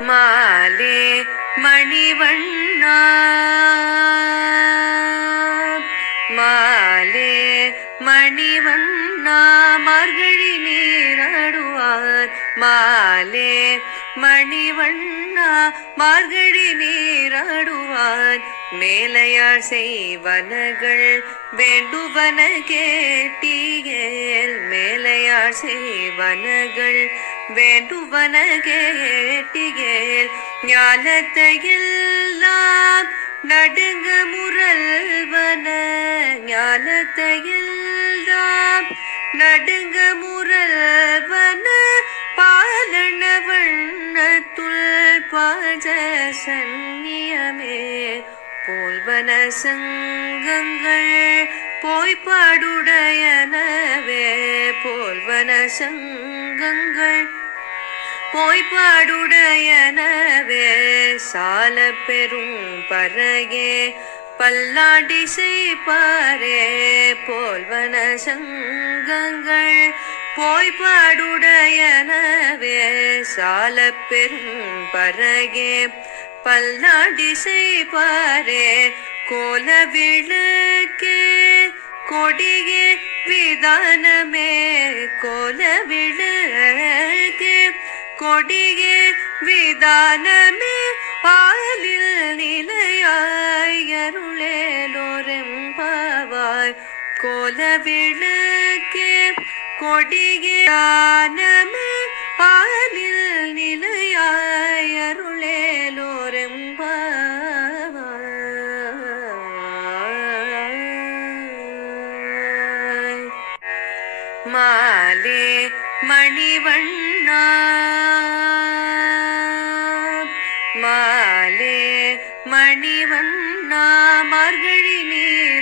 மாலே மணிவண்ணா. மாலே மணிவண்ணா மார்கழி நீராடுவார். மாலே மணிவண்ணா மார்கழி நீராடுவார். மேலையார் செய்வனகள் வேண்டுவன கேட்டியேல் மேலையார் செய்வனகள் வேண்டுவன கேட்டிகேல் ஞானத்தையெல்லாம் நடுங்க முரல்வன ஞானத்தையெல்லாம் நடுங்க முரல்வன பாலன வண்ணத்துள் பாஜ சந்நியமே போல்வன சங்கங்கள் போய்ப்பாடுடையனவே போல்வன சங்கங்கள் போய்ப்பாடுடையனவே சால பெரும் பறையே பல்லாடி செய்பாரே போல்வன சங்கங்கள் போய்ப்பாடுடையனவே சால பெரும் பறையே பல்லாடி செய்பாரே கோல விளக்கே கொடியே விதானமே கோல விளக்கே கொடியே விதானமே பாலில் நிலையாய் அருளேலோரெம்பாவாய். கோல விளக்கே கொடியே மாலே மணிவண்ணா. மாலே மணிவண்ணா. மார்கழி நீ